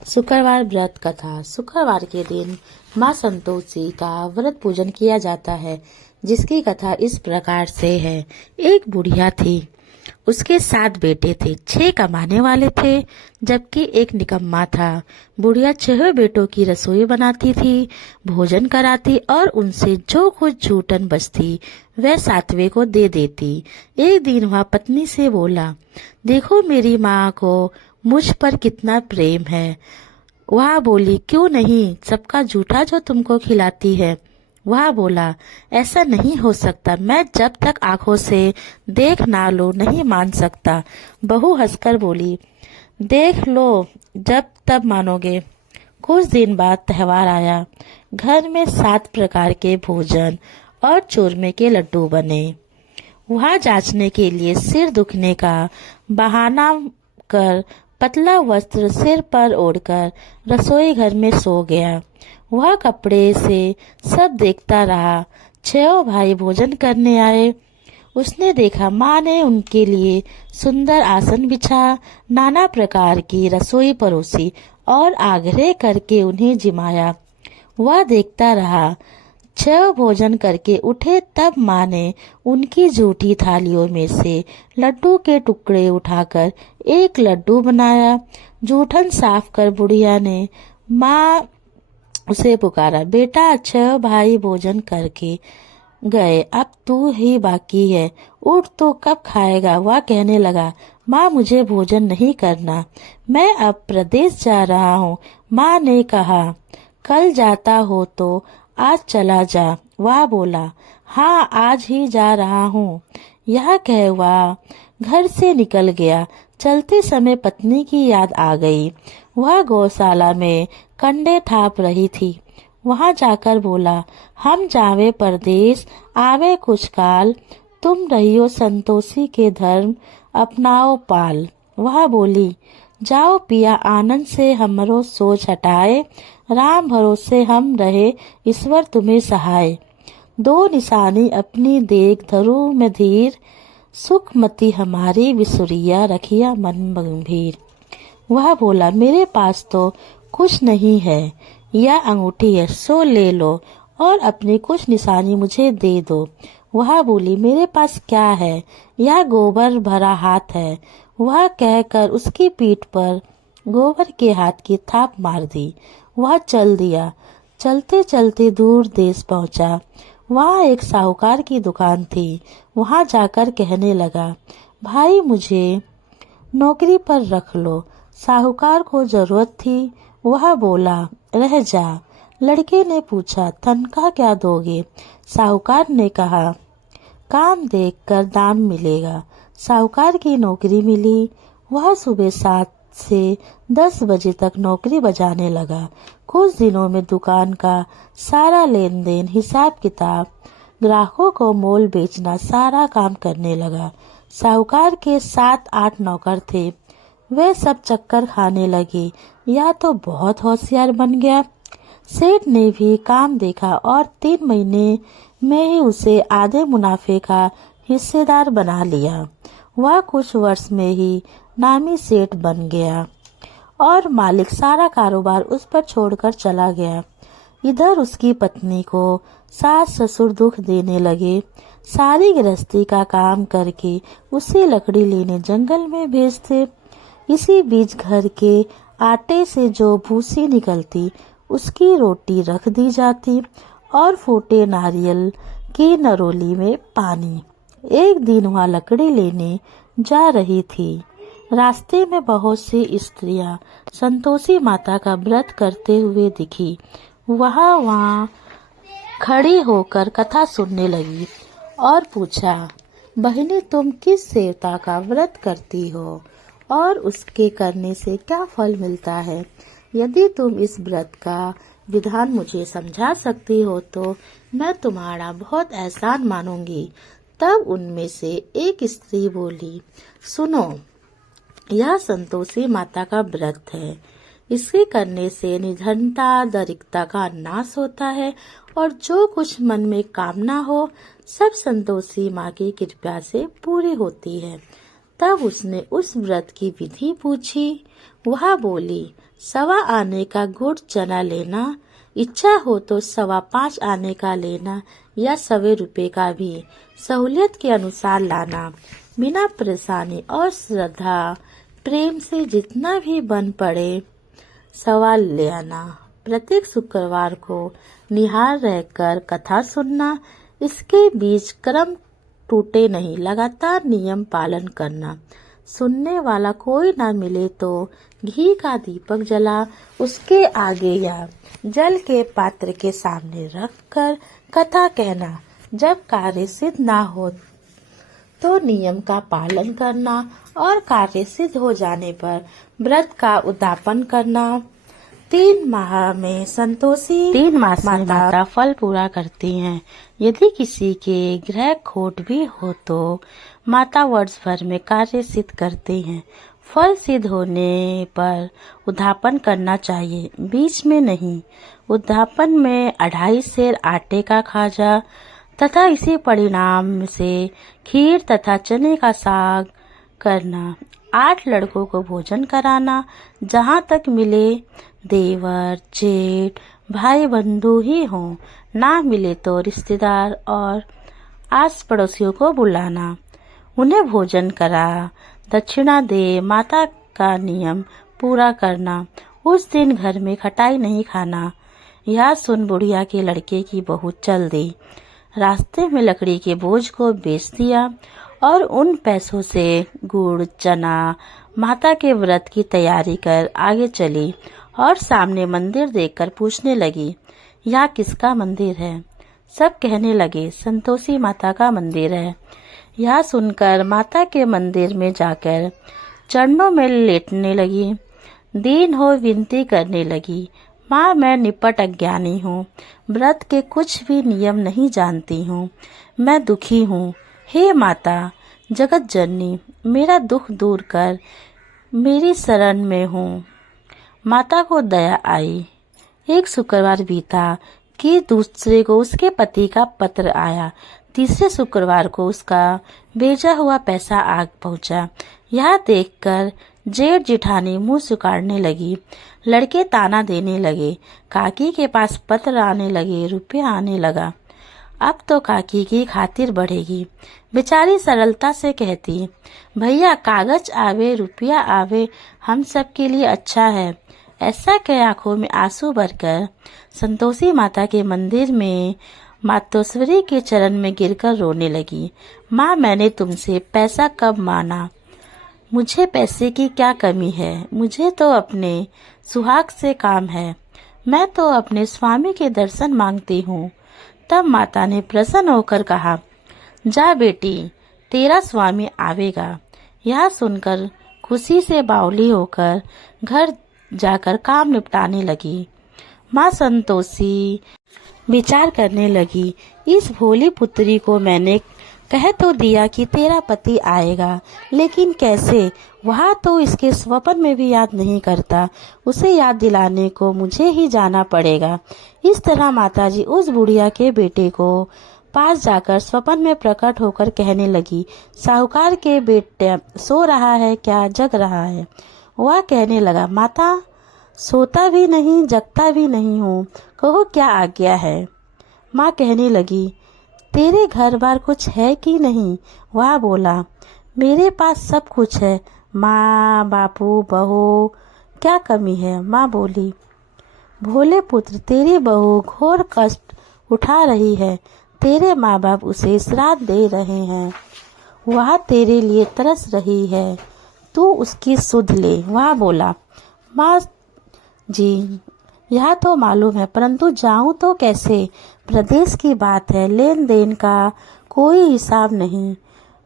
शुक्रवार व्रत कथा। शुक्रवार के दिन माँ संतोषी का व्रत पूजन किया जाता है, जिसकी कथा इस प्रकार से है। एक बुढ़िया थी, उसके 7 बेटे थे। 6 कमाने वाले थे, जबकि एक निकम्मा था। बुढ़िया 6 बेटों की रसोई बनाती थी, भोजन कराती और उनसे जो कुछ जूठन बचती वह 7वें को दे देती। एक दिन वह पत्नी से बोला, देखो मेरी माँ को मुझ पर कितना प्रेम है। वह बोली, क्यों नहीं, सबका जूठा जो तुमको खिलाती है। वह बोला, ऐसा नहीं हो सकता, मैं जब तक आंखों से देख ना लो नहीं मान सकता। बहू हंसकर बोली, देख लो जब तब मानोगे। कुछ दिन बाद त्योहार आया। घर में 7 प्रकार के भोजन और चूरमे के लड्डू बने। वहाँ जांचने के लिए सिर दुखने का बहाना कर पतला वस्त्र सिर पर ओढ़कर रसोई घर में सो गया। वह कपड़े से सब देखता रहा। 6 भाई भोजन करने आए। उसने देखा माँ ने उनके लिए सुंदर आसन बिछा, नाना प्रकार की रसोई परोसी और आग्रह करके उन्हें जिमाया। वह देखता रहा। 6 भोजन करके उठे तब माँ ने उनकी जूठी थालियों में से लड्डू के टुकड़े उठाकर एक लड्डू बनाया। जूठन साफ कर बुढ़िया ने माँ उसे पुकारा, बेटा 6 भाई भोजन करके गए, अब तू ही बाकी है, उठ तो कब खाएगा। वह कहने लगा, माँ मुझे भोजन नहीं करना, मैं अब प्रदेश जा रहा हूँ। माँ ने कहा, कल जाता हो तो आज चला जा। वह बोला, हाँ आज ही जा रहा हूँ। यह कह वह घर से निकल गया। चलते समय पत्नी की याद आ गई। वह गौशाला में कंडे थाप रही थी। वहां जाकर बोला, हम जावे परदेश, आवे कुछ काल, तुम रहियो संतोषी के धर्म, अपनाओ पाल। वह बोली, जाओ पिया आनंद से हमरो सोच हटाए, राम भरोसे हम रहे, ईश्वर तुम्हें सहाय। 2 निशानी अपनी देख धरू में धीर, सुखमती हमारी विसुरिया रखिया मन गंभीर। वह बोला, मेरे पास तो कुछ नहीं है, यह अंगूठी है सो ले लो और अपनी कुछ निशानी मुझे दे दो। वह बोली, मेरे पास क्या है, यह गोबर भरा हाथ है। वह कहकर उसकी पीठ पर गोबर के हाथ की थाप मार दी। वह चल दिया। चलते चलते दूर देश पहुंचा। वहाँ एक साहूकार की दुकान थी। वहां जाकर कहने लगा, भाई मुझे नौकरी पर रख लो। साहूकार को जरूरत थी। वह बोला, रह जा। लड़के ने पूछा, तनख्वाह क्या दोगे। साहूकार ने कहा, काम देखकर दाम मिलेगा। साहूकार की नौकरी मिली। वह सुबह 7 से 10 बजे तक नौकरी बजाने लगा। कुछ दिनों में दुकान का सारा लेन देन, हिसाब किताब, ग्राहकों को मोल बेचना, सारा काम करने लगा। साहूकार के 7-8 नौकर थे। वे सब चक्कर खाने लगे। यह तो बहुत होशियार बन गया। सेठ ने भी काम देखा और 3 महीने में ही उसे आधे मुनाफे का हिस्सेदार बना लिया। वह कुछ वर्ष में ही नामी सेठ बन गया और मालिक सारा कारोबार उस पर छोड़कर चला गया। इधर उसकी पत्नी को सास ससुर दुख देने लगे। सारी गृहस्थी का काम करके उसे लकड़ी लेने जंगल में भेजते। इसी बीच घर के आटे से जो भूसी निकलती उसकी रोटी रख दी जाती और फूटे नारियल की नरोली में पानी। एक दिन वह लकड़ी लेने जा रही थी। रास्ते में बहुत सी स्त्रियां संतोषी माता का व्रत करते हुए दिखी। वहां खड़ी होकर कथा सुनने लगी और पूछा, बहनी तुम किस देवता का व्रत करती हो और उसके करने से क्या फल मिलता है। यदि तुम इस व्रत का विधान मुझे समझा सकती हो तो मैं तुम्हारा बहुत एहसान मानूंगी। तब उनमें से एक स्त्री बोली, सुनो, यह संतोषी माता का व्रत है। इसके करने से निधनता, दरिद्रता का नाश होता है और जो कुछ मन में कामना हो सब संतोषी माँ की कृपा से पूरी होती है। तब उसने उस व्रत की विधि पूछी। वह बोली, सवा आने का गुड़ चना लेना, इच्छा हो तो 5.25 आने का लेना या 1.25 रुपए का भी, सहूलियत के अनुसार लाना। बिना परेशानी और श्रद्धा प्रेम से जितना भी बन पड़े सवाल ले आना। प्रत्येक शुक्रवार को निहार रहकर कथा सुनना। इसके बीच क्रम टूटे नहीं, लगातार नियम पालन करना। सुनने वाला कोई ना मिले तो घी का दीपक जला उसके आगे या जल के पात्र के सामने रखकर कथा कहना। जब कार्य सिद्ध ना हो तो नियम का पालन करना और कार्य सिद्ध हो जाने पर व्रत का उद्यापन करना। 3 माह में माता फल पूरा करती हैं। यदि किसी के ग्रह खोट भी हो तो माता वर्ष भर में कार्य सिद्ध करती हैं। फल सिद्ध होने पर उद्यापन करना चाहिए, बीच में नहीं। उद्यापन में 2.5 सेर आटे का खाजा तथा इसी परिणाम से खीर तथा चने का साग करना। 8 लड़कों को भोजन कराना। जहाँ तक मिले देवर जेठ भाई बंधु ही हों, ना मिले तो रिश्तेदार और आस पड़ोसियों को बुलाना, उन्हें भोजन करा दक्षिणा दे। माता का नियम पूरा करना। उस दिन घर में खटाई नहीं खाना। यह सुन बुढ़िया के लड़के की बहुत चल दी। रास्ते में लकड़ी के बोझ को बेच दिया और उन पैसों से गुड़ चना माता के व्रत की तैयारी कर आगे चली और सामने मंदिर देखकर पूछने लगी, यह किसका मंदिर है? सब कहने लगे, संतोषी माता का मंदिर है। यह सुनकर माता के मंदिर में जाकर चरणों में लेटने लगी। दीन हो विनती करने लगी, माँ मैं निपट अज्ञानी हूँ, व्रत के कुछ भी नियम नहीं जानती हूँ, मैं दुखी हूँ। हे माता जगत जननी, मेरा दुख दूर कर, मेरी शरण में हूँ। माता को दया आई। एक शुक्रवार बीता कि दूसरे को उसके पति का पत्र आया। तीसरे शुक्रवार को उसका भेजा हुआ पैसा आ पहुंचा। यह देखकर जेठ जिठानी मुंह सुखाड़ने लगी। लड़के ताना देने लगे। काकी के पास पत्र आने लगे, रुपया आने लगा। अब तो काकी की खातिर बढ़ेगी। बेचारी सरलता से कहती, भैया कागज आवे रुपया आवे हम सब के लिए अच्छा है। ऐसा कह आंखों में आंसू भरकर संतोषी माता के मंदिर में मातोश्वरी के चरण में गिरकर रोने लगी। माँ मैंने तुमसे पैसा कब माना? मुझे पैसे की क्या कमी है? मुझे तो अपने सुहाग से काम है। मैं तो अपने स्वामी के दर्शन मांगती हूँ। तब माता ने प्रसन्न होकर कहा, जा बेटी तेरा स्वामी आवेगा। यह सुनकर खुशी से बावली होकर घर जाकर काम निपटाने लगी। माँ संतोषी विचार करने लगी, इस भोली पुत्री को मैंने कह तो दिया कि तेरा पति आएगा, लेकिन कैसे? वह तो इसके स्वप्न में भी याद नहीं करता। उसे याद दिलाने को मुझे ही जाना पड़ेगा। इस तरह माताजी उस बुढ़िया के बेटे को पास जाकर स्वप्न में प्रकट होकर कहने लगी, साहूकार के बेटे सो रहा है क्या जग रहा है? वह कहने लगा, माता सोता भी नहीं जगता भी नहीं हूँ, कहो क्या आज्ञा है? माँ कहने लगी, तेरे घर बार कुछ है कि नहीं? वह बोला, मेरे पास सब कुछ है, माँ बापू बहू क्या कमी है? माँ बोली, भोले पुत्र तेरी बहू घोर कष्ट उठा रही है, तेरे माँ बाप उसे श्राद्ध दे रहे हैं, वह तेरे लिए तरस रही है, तू उसकी सुध ले। वह बोला, माँ जी यह तो मालूम है, परंतु जाऊं तो कैसे? प्रदेश की बात है, लेन देन का कोई हिसाब नहीं,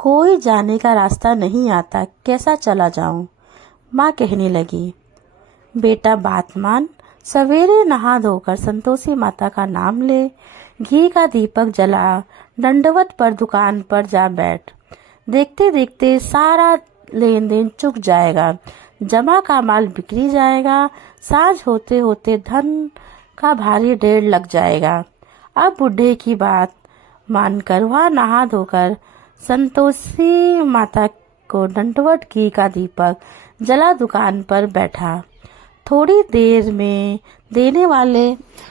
कोई जाने का रास्ता नहीं आता, कैसा चला जाऊं? माँ कहने लगी, बेटा बात मान, सवेरे नहा धोकर संतोषी माता का नाम ले, घी का दीपक जला, दंडवत पर दुकान पर जा बैठ। देखते देखते सारा लेन देन चुक जाएगा, जमा का माल बिक्री जाएगा, साँझ होते होते धन का भारी ढेर लग जाएगा। अब बुढ़े की बात मानकर वह नहा धोकर संतोषी माता को दंडवत घी का दीपक जला दुकान पर बैठा। थोड़ी देर में देने वाले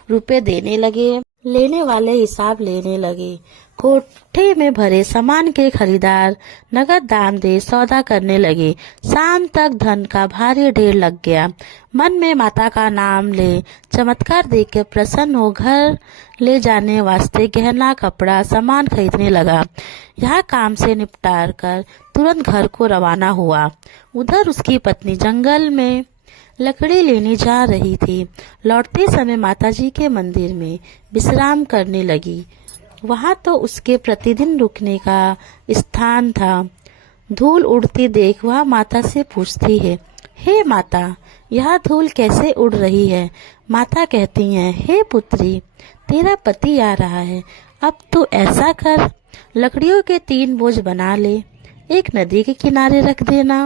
रुपए देने लगे, लेने वाले हिसाब लेने लगे। कोठे में भरे सामान के खरीदार नगद दाम दे सौदा करने लगे। शाम तक धन का भारी ढेर लग गया। मन में माता का नाम ले चमत्कार देख के प्रसन्न हो घर ले जाने वास्ते गहना कपड़ा सामान खरीदने लगा। यह काम से निपटार कर तुरंत घर को रवाना हुआ। उधर उसकी पत्नी जंगल में लकड़ी लेने जा रही थी। लौटते समय माताजी के मंदिर में विश्राम करने लगी। वहां तो उसके प्रतिदिन रुकने का स्थान था। धूल उड़ती देख वह माता से पूछती है, हे माता, यह धूल कैसे उड़ रही है? माता कहती हैं, हे पुत्री, तेरा पति आ रहा है। अब तू ऐसा कर, लकड़ियों के 3 बोझ बना ले। एक नदी के किनारे रख देना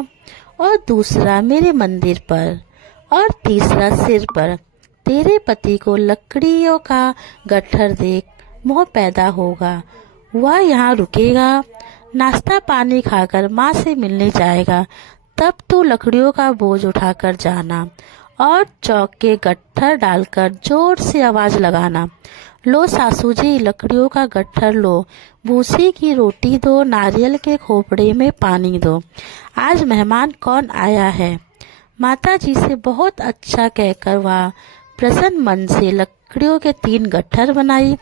और दूसरा मेरे मंदिर पर और तीसरा सिर पर। तेरे पति को लकड़ियों का गट्ठर देख मोह पैदा होगा। वह यहाँ रुकेगा, नाश्ता पानी खाकर माँ से मिलने जाएगा। तब तू लकड़ियों का बोझ उठाकर जाना और चौक के गट्ठर डालकर जोर से आवाज लगाना, लो सासू जी, लकड़ियों का गट्ठर लो, भूसी की रोटी दो, नारियल के खोपड़े में पानी दो। आज मेहमान कौन आया है? माता जी से बहुत अच्छा कहकर वह प्रसन्न मन से लकड़ियों के 3 गट्ठर बनाई।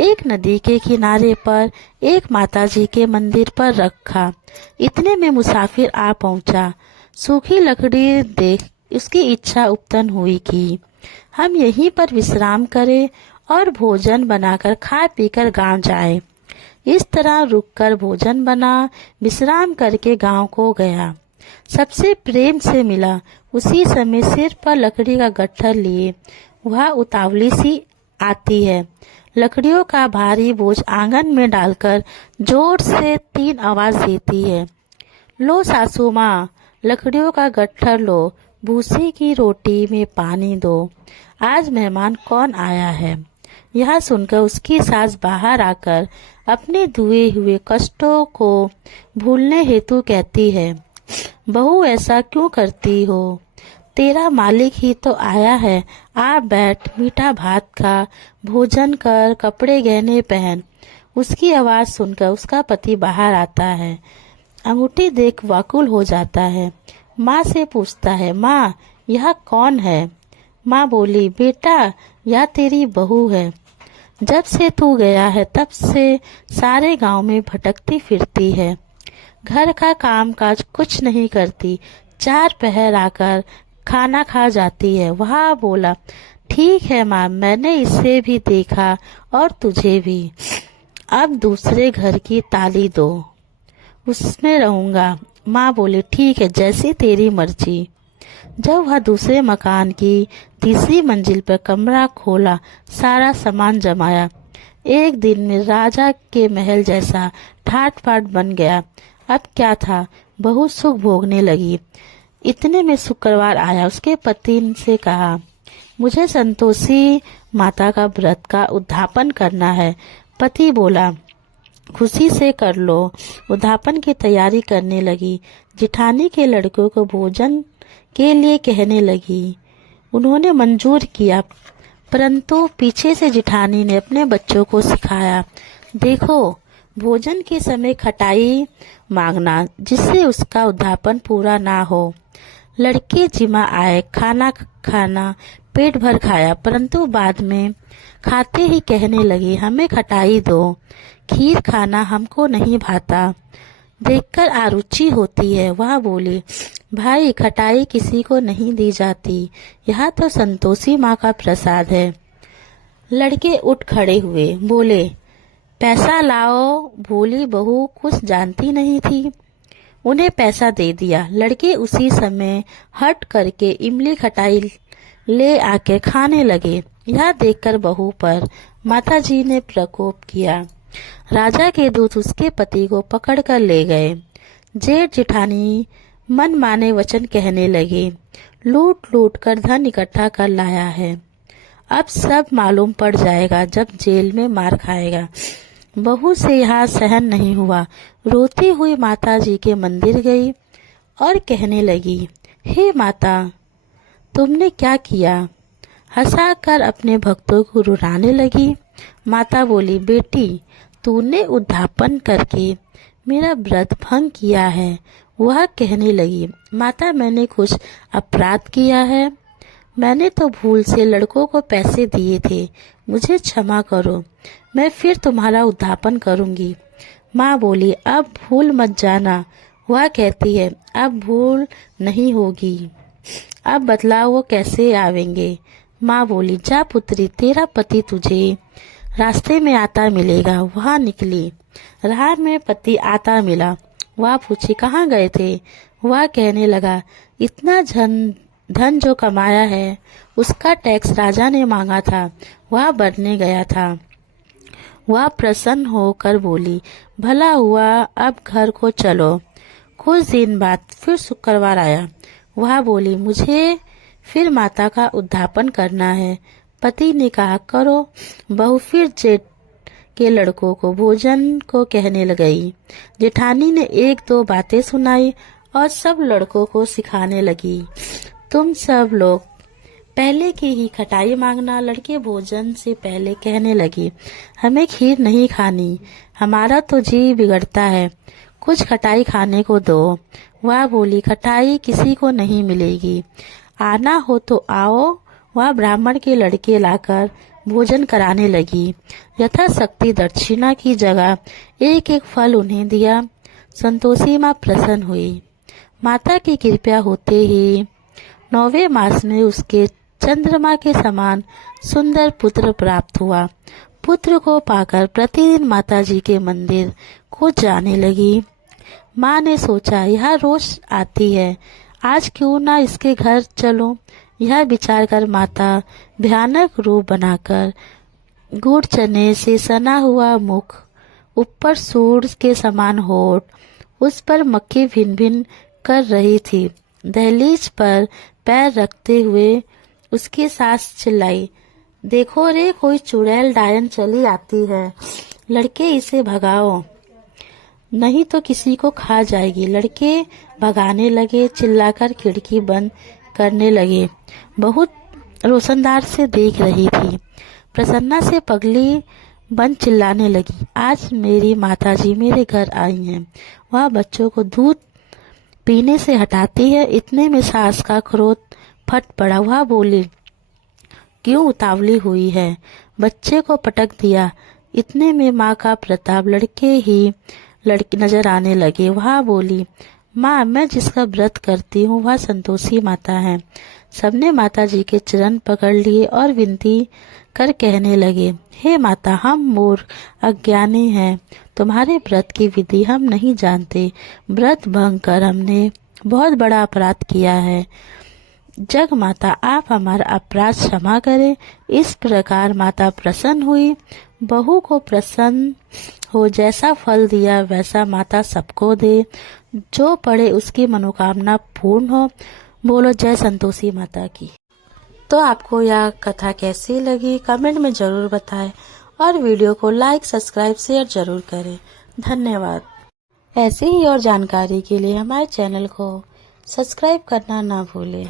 एक नदी के किनारे पर, एक माताजी के मंदिर पर रखा। इतने में मुसाफिर आ पहुंचा। सूखी लकड़ी देख उसकी इच्छा उत्पन्न हुई कि हम यहीं पर विश्राम करें और भोजन बनाकर खा पीकर गांव जाए। इस तरह रुककर भोजन बना, विश्राम करके गांव को गया। सबसे प्रेम से मिला। उसी समय सिर पर लकड़ी का गट्ठर लिए वह उतावली सी आती है। लकड़ियों का भारी बोझ आंगन में डालकर जोर से 3 आवाज देती है, लो सासू माँ, लकड़ियों का गट्ठर लो, भूसी की रोटी में पानी दो। आज मेहमान कौन आया है? यह सुनकर उसकी सास बाहर आकर अपने दुए हुए कष्टों को भूलने हेतु कहती है, बहू ऐसा क्यों करती हो? तेरा मालिक ही तो आया है। आ बैठ, मीठा भात खा, भोजन कर, कपड़े गहने पहन। उसकी आवाज सुनकर उसका पति बाहर आता है। अंगूठी देख व्याकुल हो जाता है। माँ से पूछता है, माँ, यह कौन है? माँ बोली, बेटा, यह तेरी बहू है। जब से तू गया है तब से सारे गांव में भटकती फिरती है। घर का काम काज कुछ नहीं करती। 4 पहर आकर खाना खा जाती है। वह बोला, ठीक है माँ, मैंने इसे भी देखा और तुझे भी। अब दूसरे घर की ताली दो, उसमें रहूंगा। माँ बोली, ठीक है, जैसी तेरी मर्जी। जब वह दूसरे मकान की तीसरी मंजिल पर कमरा खोला, सारा सामान जमाया। एक दिन में राजा के महल जैसा ठाट बाट बन गया। अब क्या था, बहुत सुख भोगने लगी। इतने में शुक्रवार आया। उसके पति से कहा, मुझे संतोषी माता का व्रत का उद्यापन करना है। पति बोला, खुशी से कर लो। उद्यापन की तैयारी करने लगी। जिठानी के लड़कों को भोजन के लिए कहने लगी। उन्होंने मंजूर किया, परंतु पीछे से जिठानी ने अपने बच्चों को सिखाया, देखो, भोजन के समय खटाई मांगना, जिससे उसका उद्यापन पूरा ना हो। लड़के जिमा आए, खाना पेट भर खाया, परंतु बाद में खाते ही कहने लगे, हमें खटाई दो, खीर खाना हमको नहीं भाता। देखकर आरुचि होती है। वह बोली, भाई, खटाई किसी को नहीं दी जाती, यह तो संतोषी माँ का प्रसाद है। लड़के उठ खड़े हुए, बोले, पैसा लाओ। भोली बहू कुछ जानती नहीं थी, उन्हें पैसा दे दिया। लड़के उसी समय हट करके इमली खटाई ले आके खाने लगे। यह देखकर बहू पर माताजी ने प्रकोप किया। राजा के दूत उसके पति को पकड़कर ले गए। जेठ जिठानी मन माने वचन कहने लगे, लूट लूट कर धन इकट्ठा कर लाया है, अब सब मालूम पड़ जाएगा जब जेल में मार खाएगा। बहू से यहाँ सहन नहीं हुआ। रोती हुई माताजी के मंदिर गई और कहने लगी, हे माता, तुमने क्या किया? हंसाकर अपने भक्तों को रुलाने लगी। माता बोली, बेटी तूने उद्धापन करके मेरा व्रत भंग किया है। वह कहने लगी, माता मैंने कुछ अपराध किया है? मैंने तो भूल से लड़कों को पैसे दिए थे, मुझे क्षमा करो, मैं फिर तुम्हारा उद्धापन करूंगी। माँ बोली, अब भूल मत जाना। वह कहती है, अब भूल नहीं होगी, अब बतलाओ वो कैसे आवेंगे? माँ बोली, जा पुत्री, तेरा पति तुझे रास्ते में आता मिलेगा। वह निकली, राह में पति आता मिला। वह पूछी, कहाँ गए थे? वह कहने लगा, इतना धन जो कमाया है उसका टैक्स राजा ने मांगा था, वह भरने गया था। वह प्रसन्न होकर बोली, भला हुआ, अब घर को चलो। कुछ दिन बाद फिर शुक्रवार आया। वह बोली, मुझे फिर माता का उद्धापन करना है। पति ने कहा, करो। बहू फिर जेठ के लड़कों को भोजन को कहने लगी। जेठानी ने एक दो बातें सुनाई और सब लड़कों को सिखाने लगी। तुम सब लोग पहले की ही खटाई मांगना। लड़के भोजन से पहले कहने लगी, हमें खीर नहीं खानी, हमारा तो जी बिगड़ता है, कुछ खटाई खाने को दो। वह बोली, खटाई किसी को नहीं मिलेगी, आना हो तो आओ। वह ब्राह्मण के लड़के लाकर भोजन कराने लगी। यथाशक्ति दक्षिणा की जगह एक एक फल उन्हें दिया। संतोषी माँ प्रसन्न हुई। माता की कृपा होते ही 9वें मास में उसके चंद्रमा के समान सुंदर पुत्र प्राप्त हुआ। पुत्र को पाकर प्रतिदिन माताजी के मंदिर को जाने लगी। माँ ने सोचा, यह रोज आती है, आज क्यों ना इसके घर चलो। यह विचार कर माता भयानक रूप बनाकर गुड़ चने से सना हुआ मुख, ऊपर सूर के समान होठ, उस पर मक्खी भिन भिन कर रही थी। दहलीज पर पैर रखते हुए उसकी सास चिल्लाई, देखो रे, कोई चुड़ैल डायन चली आती है, लड़के इसे भगाओ नहीं तो किसी को खा जाएगी। लड़के भगाने लगे, चिल्लाकर खिड़की बंद करने लगे। बहुत रोशनदार से देख रही थी। प्रसन्ना से पगली बन चिल्लाने लगी, आज मेरी माताजी मेरे घर आई हैं। वह बच्चों को दूध पीने से हटाती है। इतने में सास का क्रोध फट पड़ा। वह बोली, क्यों उतावली हुई है? बच्चे को पटक दिया। इतने में माँ का प्रताप लड़के नजर आने लगे। वह बोली, माँ मैं जिसका व्रत करती हूँ वह संतोषी माता है। सबने माता जी के चरण पकड़ लिए और विनती कर कहने लगे, हे माता, हम मूर्ख अज्ञानी हैं, तुम्हारे व्रत की विधि हम नहीं जानते। व्रत भंग कर हमने बहुत बड़ा अपराध किया है। जग माता, आप हमारा अपराध क्षमा करें। इस प्रकार माता प्रसन्न हुई। बहू को प्रसन्न हो जैसा फल दिया वैसा माता सबको दे। जो पढ़े उसकी मनोकामना पूर्ण हो। बोलो जय संतोषी माता की। तो आपको यह कथा कैसी लगी कमेंट में जरूर बताएं और वीडियो को लाइक सब्सक्राइब शेयर जरूर करें। धन्यवाद। ऐसे ही और जानकारी के लिए हमारे चैनल को सब्सक्राइब करना ना भूलें।